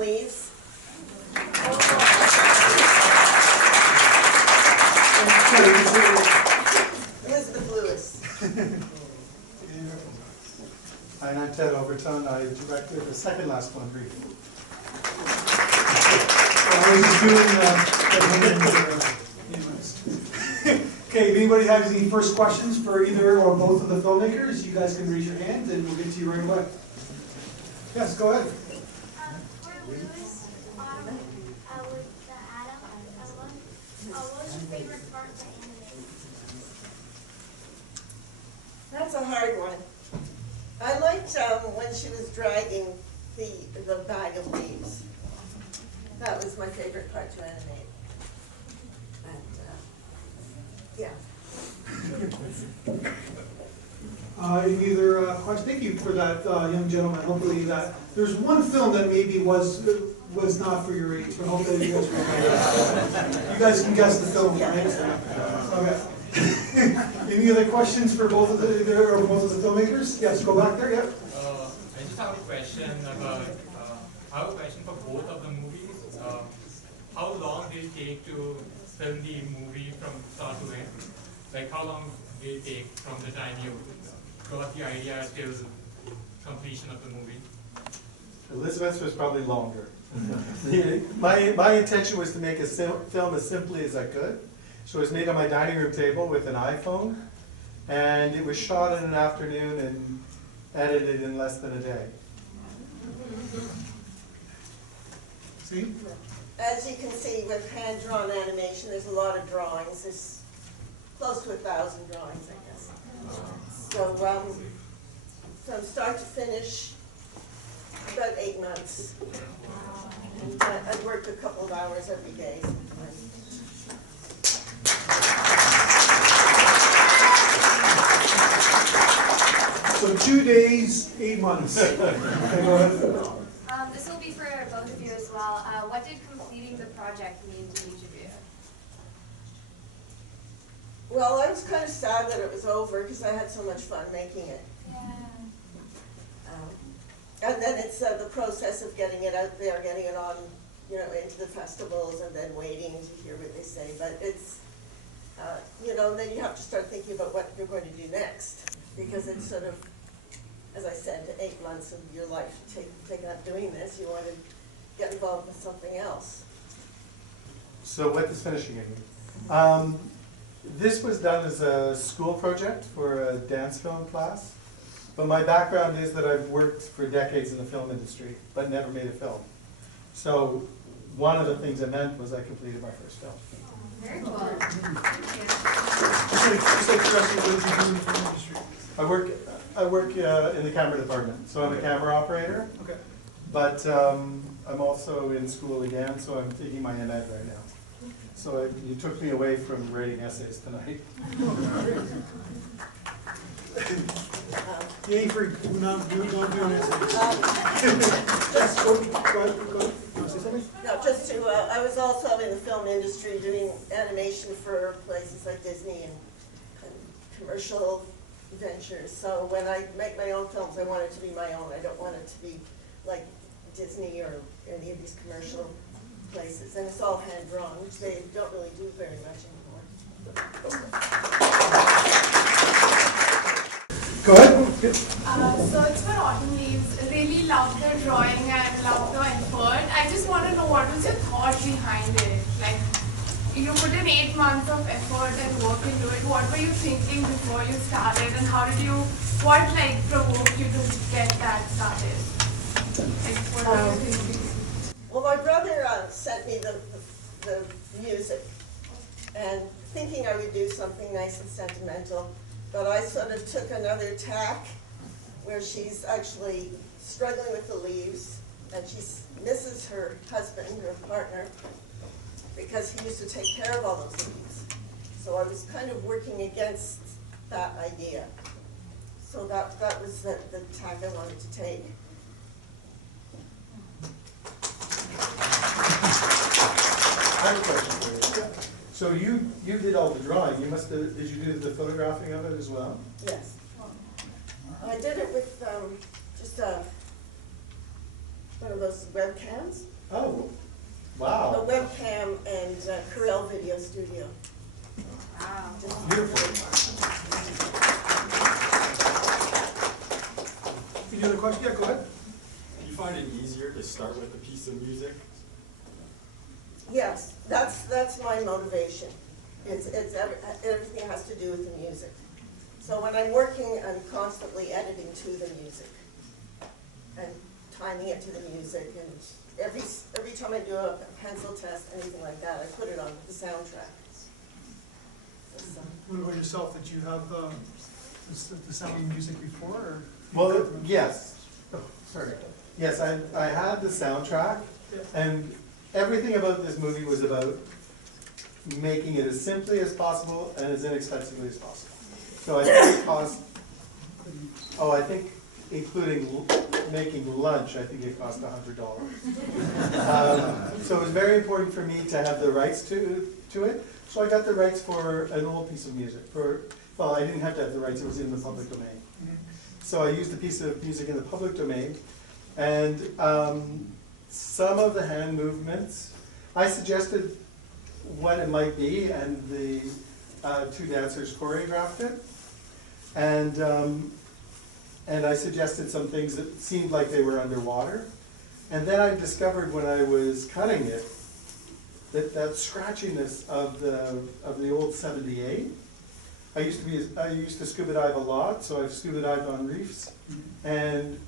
leaves. Elizabeth Lewis. Hi, I'm Ted Overton. I directed the second last one, REEF. Okay, if anybody has any first questions for either or both of the filmmakers, you guys can raise your hand and we'll get to you right away. Yes, go ahead. For Lewis, with the Adam one, what was your favorite part to animate? That's a hard one. I liked when she was dragging the bag of leaves. That was my favorite part to animate. And, yeah. Any other questions? Thank you for that, young gentleman. Hopefully that, there's one film that maybe was not for your age, but hopefully you guys will. You guys can guess the film, right? Okay. Any other questions for both of the filmmakers? Yes, go back there, yeah. I just have a question about, I have a question for both of the movies. How long did it take to film the movie from start to end? Like how long did it take from the time you got the idea till completion of the movie? Elizabeth's was probably longer. My intention was to make a film as simply as I could. So it was made on my dining room table with an iPhone, and it was shot in an afternoon and edited in less than a day. See? As you can see, with hand-drawn animation, there's a lot of drawings. There's close to 1,000 drawings, I guess. So from start to finish, about 8 months. And I'd work a couple of hours every day sometimes. So 2 days, 8 months. Okay, go ahead. This will be for both of you as well. What did completing the project mean to each of you? Well, I was kind of sad that it was over because I had so much fun making it. Yeah. And then it's the process of getting it out there, getting it on, into the festivals, and then waiting to hear what they say. But it's, then you have to start thinking about what you're going to do next, because it's sort of, as I said, 8 months of your life taken up doing this. You want to get involved with something else. So what does finishing it mean? This was done as a school project for a dance film class. But my background is that I've worked for decades in the film industry, but never made a film. So one of the things it meant was I completed my first film. Very cool. I work in the camera department, so I'm a camera operator. Okay. But I'm also in school again, so I'm taking my MAd right now. So you took me away from writing essays tonight. Yay for not doing essays. Go ahead. You want to say something? No, just to, I was also in the film industry doing animation for places like Disney and commercial ventures. So when I make my own films, I want it to be my own. I don't want it to be like Disney or any of these commercial places. And it's all hand-drawn, which they don't really do very much anymore. Go ahead. So it's for Autumn Leaves. Really love the drawing and love the effort. I just want to know, what was your thought behind it? Like, you put in 8 months of effort and work into it. What were you thinking before you started, and what provoked you to get that started? Like, what were you thinking? Well, my brother sent me the music, and thinking I would do something nice and sentimental, but I sort of took another tack where she's actually struggling with the leaves, and she misses her husband, her partner, because he used to take care of all those leaves. So I was kind of working against that idea. So that was the tack I wanted to take. I have a question for you. So you did all the drawing. Did you do the photographing of it as well? Yes. I did it with just a one of those webcams. Oh, A wow. webcam and Corel Video Studio. Wow. Any other question? Yeah, go ahead. Do you find it easier to start with a piece of music? Yes, that's my motivation. Everything has to do with the music. So when I'm working, I'm constantly editing to the music and timing it to the music. And every time I do a pencil test, anything like that, I put it on the soundtrack. So, What about yourself? Did you have the sound of music before? Or? Well, yes. Oh, sorry. Yes, I had the soundtrack, and everything about this movie was about making it as simply as possible and as inexpensively as possible. So I think it cost, I think including making lunch, I think it cost $100. So it was very important for me to have the rights to it. So I got the rights for an old piece of music. Well, I didn't have to have the rights, it was in the public domain. So I used a piece of music in the public domain, and some of the hand movements, I suggested what it might be, and the two dancers choreographed it. And I suggested some things that seemed like they were underwater. And then I discovered when I was cutting it, that scratchiness of the old 78. I used to scuba dive a lot, so I've scuba dived on reefs, and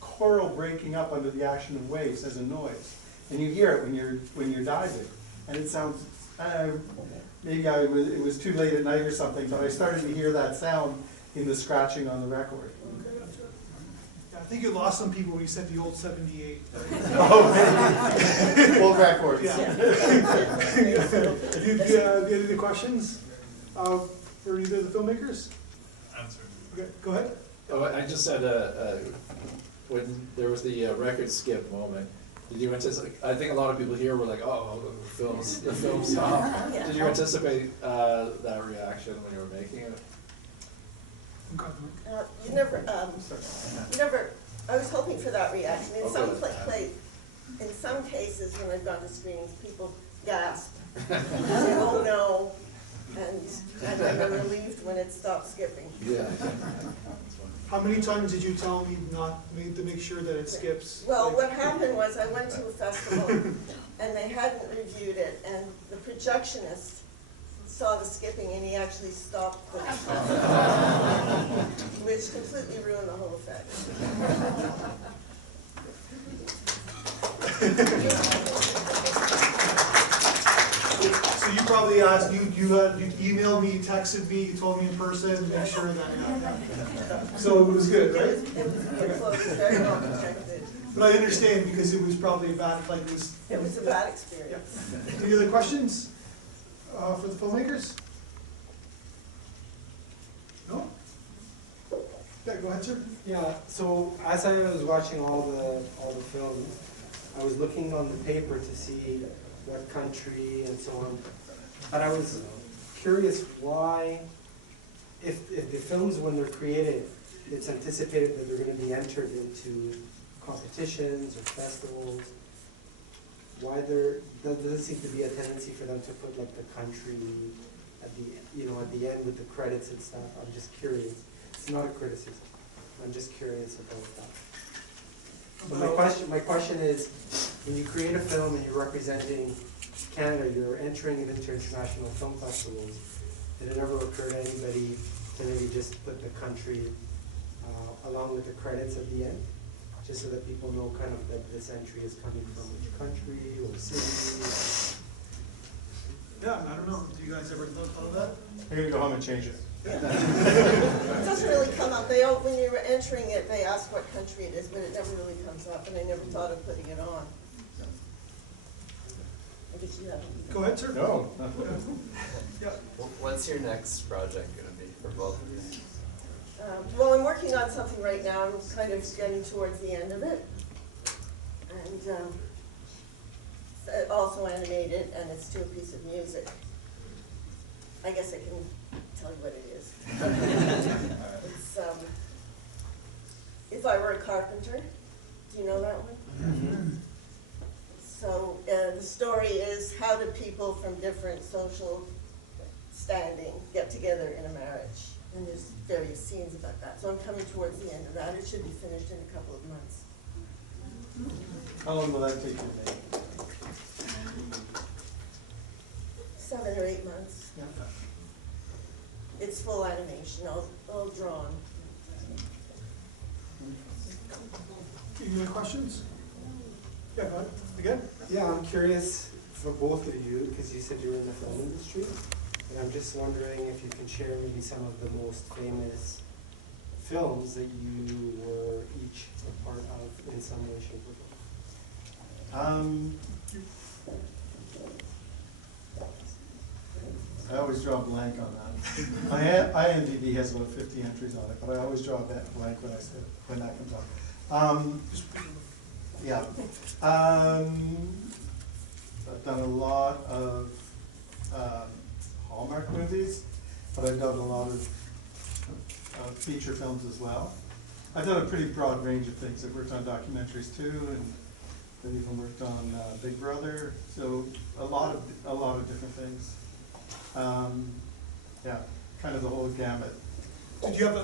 coral breaking up under the action of waves has a noise, and you hear it when you're diving, and it sounds. Maybe it was too late at night or something, but I started to hear that sound in the scratching on the record. Yeah, I think you lost some people when you said the old 78. Oh, maybe. Old records. Yeah. Do you have any questions for either of the filmmakers? Answer. Okay, go ahead. Oh, I just had when there was the record skip moment, did you anticipate, I think a lot of people here were like, oh, the film stopped. Yeah. Did you anticipate that reaction when you were making it? you never, I was hoping for that reaction. In some Okay. in some cases, when I've gone to screenings, people gasp. They say, oh no, and then they're relieved when it stops skipping. Yeah. How many times did you tell me to make sure that it skips? Well, what happened was I went to a festival and they hadn't reviewed it, and the projectionist saw the skipping and he actually stopped the which completely ruined the whole effect. So you probably asked, you emailed me, you texted me, you told me in person to make sure that, so it was good, right? It was very well protected. But I understand because it was probably a bad, like this. It was a bad experience. Any other questions for the filmmakers? No? Yeah, go ahead, sir. Yeah, so as I was watching all the films, I was looking on the paper to see what country and so on. But I was curious why, if the films, when they're created, it's anticipated that they're going to be entered into competitions or festivals, why there doesn't seem to be a tendency for them to put like the country at the end with the credits and stuff. I'm just curious. It's not a criticism. I'm just curious about that. So my question is, when you create a film and you're representing Canada, you're entering it into international film festivals, did it ever occur to anybody to maybe just put the country along with the credits at the end? Just so that people know kind of that this entry is coming from which country or city? Yeah, I don't know. Do you guys ever thought of that? I'm gonna go home and change it. It doesn't really come up. When you're entering it, they ask what country it is, but it never really comes up, and I never thought of putting it on. I guess you haven't. Go ahead, sir. No. Yeah. What's your next project going to be for both of you? Well, I'm working on something right now. I'm kind of getting towards the end of it. And also animated, and it's to a piece of music. I guess I can tell you what it is. It's If I Were a Carpenter. Do you know that one? So the story is, how do people from different social standing get together in a marriage? And there's various scenes about that. So I'm coming towards the end of that. It should be finished in a couple of months. How long will that take you to make? 7 or 8 months. Yeah. It's full animation, all drawn. Any other questions? Yeah, go ahead. Again? Yeah, I'm curious for both of you, because you said you're in the film industry, and I'm just wondering if you can share maybe some of the most famous films that you were each a part of in some way, shape, or form. I always draw a blank on that. My IMDb has about 50 entries on it, but I always draw a blank when that comes up. Yeah. I've done a lot of Hallmark movies, but I've done a lot of feature films as well. I've done a pretty broad range of things. I've worked on documentaries too, and I've even worked on Big Brother. So a lot of different things. Yeah, kind of the whole gamut. Do you have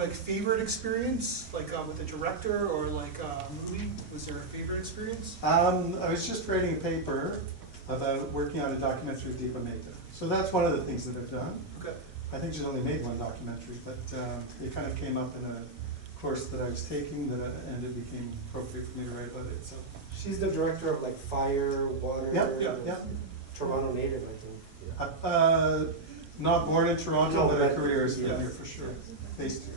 a favorite experience, like with a director or like a movie? Was there a favorite experience? I was just writing a paper about working on a documentary with Animator. So that's one of the things that I've done. Okay. I think she's only made one documentary, but it kind of came up in a course that I was taking and it became appropriate for me to write about it. So She's the director of like Fire, Water, yeah. Toronto native, I think. Not born in Toronto, No, but her but- career is yeah. here for sure, based here.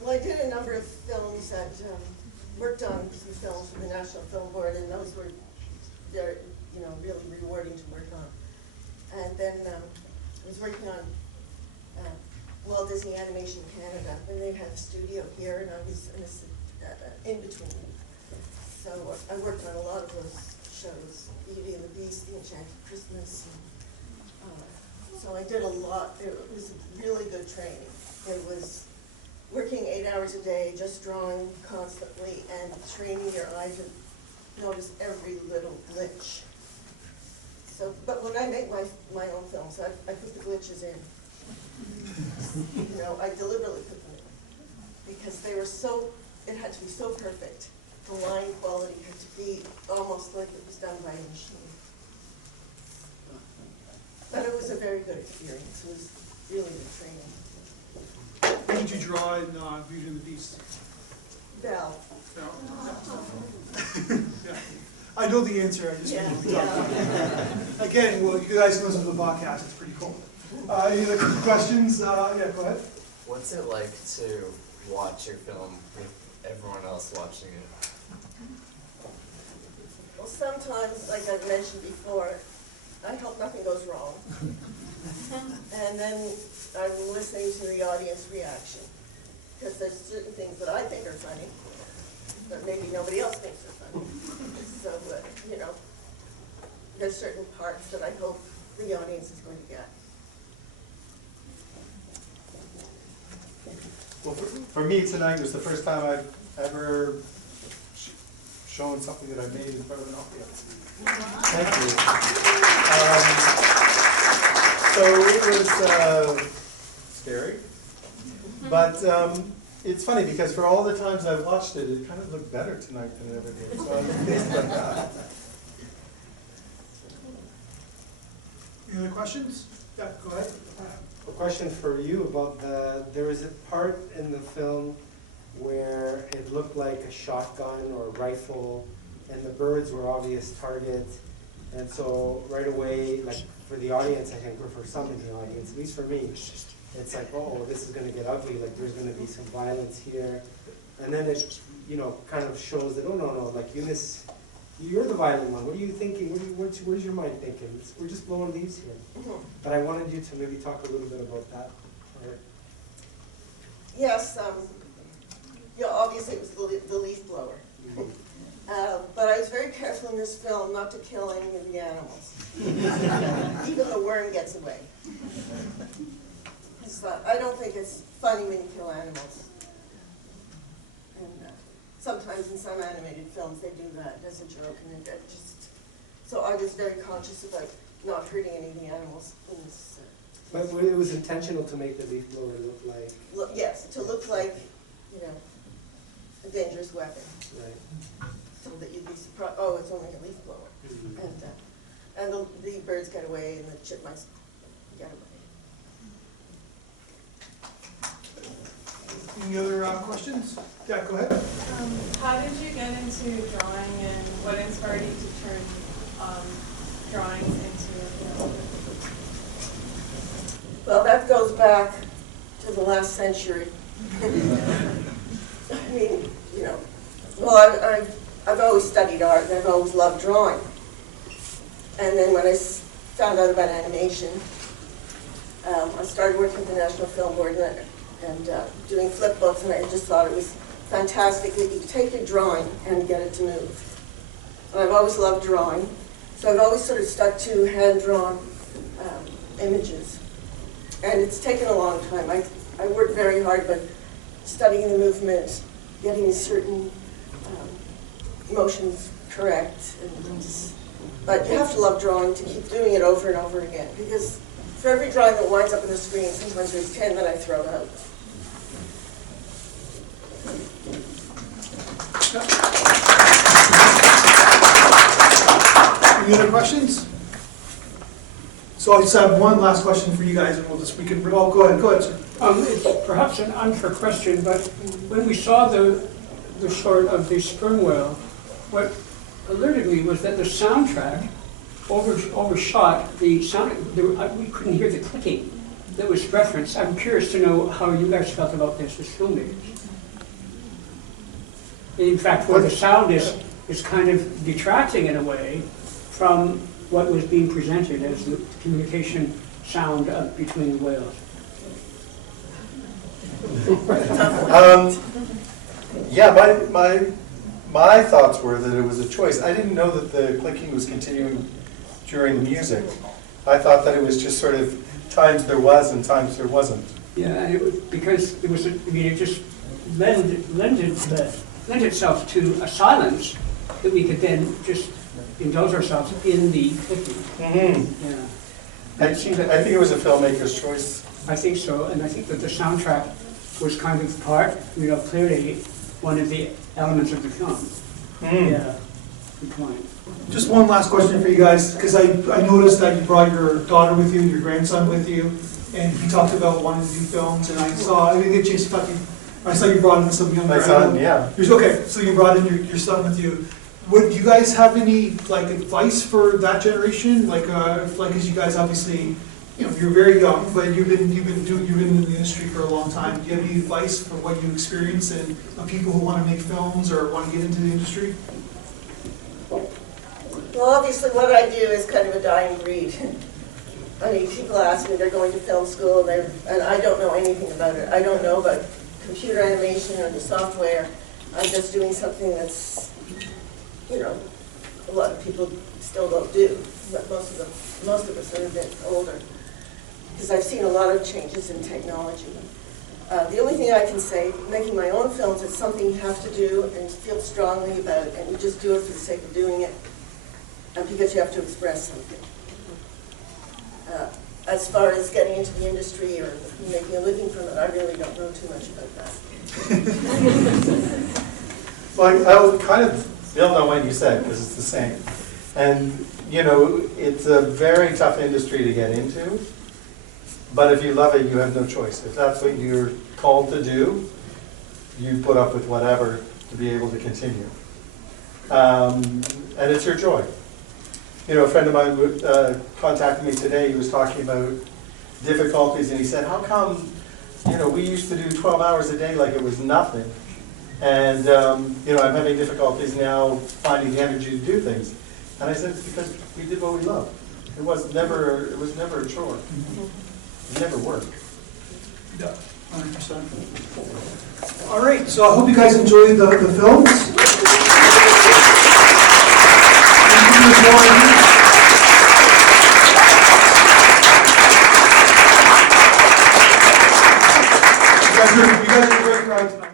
Well, I did a number of films that, worked on some films for the National Film Board, and those were very, really rewarding to work on. And then I was working on Walt Disney Animation Canada, and they had a studio here, and I was in between. So I worked on a lot of those shows, Beauty and the Beast, The Enchanted Christmas. And, so I did a lot. It was really good training. It was working 8 hours a day, just drawing constantly, and training your eye to notice every little glitch. So, but when I make my own films, I put the glitches in. I deliberately put them in because they were it had to be so perfect. The line quality had to be almost like it was done by a machine. But it was a very good experience. It was really good training. Who did you draw in Beauty and the Beast? Belle. Yeah. I know the answer, I just Yeah. want to talk. Again, well, you guys listen to the podcast, it's pretty cool. Any other questions? Yeah, go ahead. What's it like to watch your film with everyone else watching it? Well, sometimes, like I've mentioned before, I hope nothing goes wrong. And then I'm listening to the audience reaction. Because there's certain things that I think are funny, but maybe nobody else thinks are funny. So, there's certain parts that I hope the audience is going to get. Well, for me tonight was the first time I've ever shown something that I made in front of an audience. Thank you. So it was scary, but it's funny because for all the times I've watched it, it kind of looked better tonight than it ever did. So I'm pleased about that. Any other questions? Yeah, go ahead. A question for you about there was a part in the film where it looked like a shotgun or a rifle, and the birds were obvious targets, and so right away, like for the audience, I think, or for some in the audience, at least for me, it's like, oh, this is going to get ugly, like there's going to be some violence here, and then it, kind of shows that, oh no, like Eunice, you're the violent one. What are you thinking? Where's your mind thinking? We're just blowing leaves here. But I wanted you to maybe talk a little bit about that. Yes, obviously it was the leaf blower. But I was very careful in this film not to kill any of the animals. Even the worm gets away. I don't think it's funny when you kill animals. sometimes in some animated films, they do that as a joke, and it just, so I was very conscious about not hurting any of the animals in this. But it was intentional to make the leaf blower look like, Yes, to look like, you know, a dangerous weapon, right? so that you'd be surprised, oh, it's only a leaf blower. And the birds get away and the chipmunks get away. Any other questions? Yeah, go ahead. How did you get into drawing, and what inspired you to turn drawings into film? Well, that goes back to the last century. I mean, you know, well, I've always studied art, and I've always loved drawing. And then when I found out about animation, I started working with the National Film Board and doing flip books, and I just thought it was fantastic that you take your drawing and get it to move. And I've always loved drawing, so I've always sort of stuck to hand-drawn images. And it's taken a long time. I worked very hard, but studying the movement, getting certain motions correct, but you have to love drawing to keep doing it over and over again, because for every drawing that winds up on the screen, sometimes there's 10 that I throw out. Any other questions? So I just have one last question for you guys, and we can, oh, go ahead, sir. It's perhaps an unfair question, but when we saw the short of the sperm whale, what alerted me was that the soundtrack overshot the sound. We couldn't hear the clicking that was referenced. I'm curious to know how you guys felt about this as filmmakers. In fact, where the sound is kind of detracting in a way from what was being presented as the communication sound between the whales. Yeah, my thoughts were that it was a choice. I didn't know that the clicking was continuing during the music. I thought that it was just sort of times there was and times there wasn't. Yeah, and it was because it was. It just lent itself to a silence that we could then just indulge ourselves in the clicking. Mm-hmm. Yeah. I think it was a filmmaker's choice. I think so, and I think that the soundtrack was kind of clearly one of the elements of the film. Yeah, good point. Just one last question for you guys, because I noticed that you brought your daughter with you and your grandson with you, and he talked about wanting to do films, and I didn't get a chance to talk to you. I saw you brought in some younger. My son, yeah. Okay, so you brought in your son with you. Would you guys have any advice for that generation? As you guys obviously, you're very young, but you've been in the industry for a long time. Do you have any advice for what you experience and people who want to make films or want to get into the industry? Well, obviously what I do is kind of a dying breed. I mean, people ask me, they're going to film school, and I don't know anything about it. I don't know about computer animation or the software. I'm just doing something that's, a lot of people still don't do. But most of us are a bit older, because I've seen a lot of changes in technology. The only thing I can say, making my own films is something you have to do and feel strongly about, and you just do it for the sake of doing it, and because you have to express something. As far as getting into the industry or making a living from it, I really don't know too much about that. Well, I was kind of build on what you said, because it's the same. And, it's a very tough industry to get into, but if you love it, you have no choice. If that's what you're called to do, you put up with whatever to be able to continue. And it's your joy. A friend of mine contacted me today. He was talking about difficulties, and he said, how come, we used to do 12 hours a day like it was nothing, and I'm having difficulties now finding the energy to do things. And I said, it's because we did what we loved. It was never a chore. It never worked. Yeah, 100%. All right, so I hope you guys enjoyed the films. You guys are a great crowd tonight.